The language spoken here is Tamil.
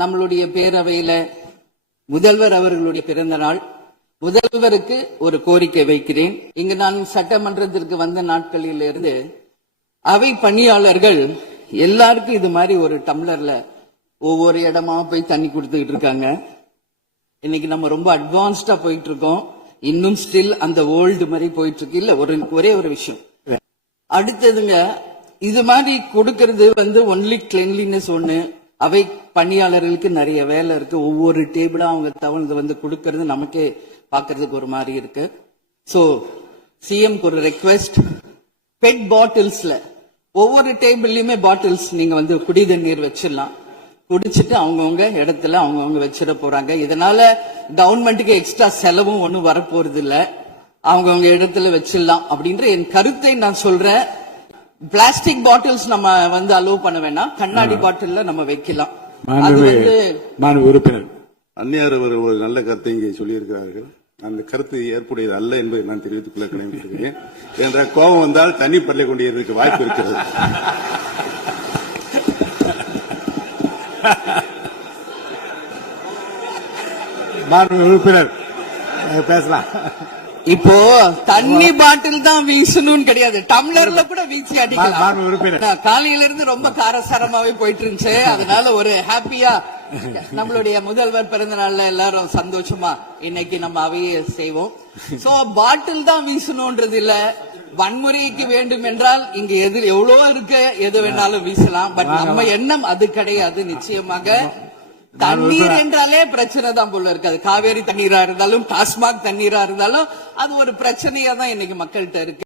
நம்மளுடைய பேரவையில முதல்வர் அவர்களுடைய பிறந்த நாள். முதல்வருக்கு ஒரு கோரிக்கை வைக்கிறேன். இங்கு நான் சட்டமன்றத்திற்கு வந்த நாட்களில் இருந்து அவை பணியாளர்கள் எல்லாருக்கும் இது மாதிரி ஒரு டம்ளர்ல ஒவ்வொரு இடமா போய் தண்ணி கொடுத்துக்கிட்டு இருக்காங்க. இன்னைக்கு நம்ம ரொம்ப அட்வான்ஸ்டா போயிட்டு இருக்கோம். இன்னும் ஸ்டில் அந்த ஓல்டு மாதிரி போயிட்டு இருக்கு. இல்ல ஒரே ஒரு விஷயம் அடுத்ததுங்க, இது மாதிரி கொடுக்கறது ஒன்லி கிளென்லினஸ் ஒண்ணு. அவை பணியாளர்களுக்கு நிறைய வேலை இருக்கு. ஒவ்வொரு டேபிளா அவங்க தவழ்ந்து கொடுக்கறது நமக்கே பாக்குறதுக்கு ஒரு மாதிரி இருக்கு. சோ சிஎம் ஒரு ரெக்வெஸ்ட், பெட் பாட்டில்ஸ்ல ஒவ்வொரு டேபிள்லயுமே பாட்டில்ஸ் நீங்க குடி தண்ணீர் வச்சிடலாம். குடிச்சிட்டு அவங்கவுங்க இடத்துல அவங்கவுங்க வச்சிட போறாங்க. இதனால கவர்மெண்ட்டுக்கு எக்ஸ்ட்ரா செலவும் ஒண்ணும் வரப்போறது இல்ல. அவங்கவுங்க இடத்துல வச்சிடலாம் அப்படின்ற என் கருத்தை நான் சொல்றேன். பிளாஸ்டிக் பாட்டில்ஸ் நம்ம அலோவ் பண்ண வேணாம், கண்ணாடி பாட்டில்ல நம்ம வைக்கலாம். உறுப்பினர் அந்நியார் அவர் ஒரு நல்ல கருத்தை இங்கே சொல்லியிருக்கிறார்கள். அந்த கருத்து ஏற்புடையது அல்ல என்பதை நான் தெரிவித்துக் கொள்ள கடமைப்பட்டிருக்கிறேன். என்ற கோபம் வந்தால் தண்ணி பள்ளி கொண்டிருக்க வாய்ப்பு இருக்கிறது. உறுப்பினர் பேசலாம். இப்போ தண்ணி பாட்டில் தான் வீசணும்னு கிடையாது, டம்ளர்ல கூட வீசி அடிக்கலாம். காலையில இருந்து ரொம்ப காரசாரமாவே போயிட்டு இருந்துச்சு. அதனால ஒரு ஹாப்பியா நம்மளுடைய முதல்வர் பிறந்த நாள்ல எல்லாரும் சந்தோஷமா இன்னைக்கு நம்ம அவையை செய்வோம். சோ பாட்டில் தான் வீசணும்ன்றது இல்ல. வன்முறைக்கு வேண்டும் என்றால் இங்க எவ்வளவு இருக்கு, எது வேணாலும் வீசலாம். பட் நம்ம எண்ணம் அது கிடையாது. நிச்சயமாக தண்ணீர் என்றாலே பிரச்சனை தான் போல இருக்காது. காவேரி தண்ணீரா இருந்தாலும் டாஸ்மாக் தண்ணீரா இருந்தாலும் அது ஒரு பிரச்சனையா தான் இன்னைக்கு மக்கள்கிட்ட இருக்கு.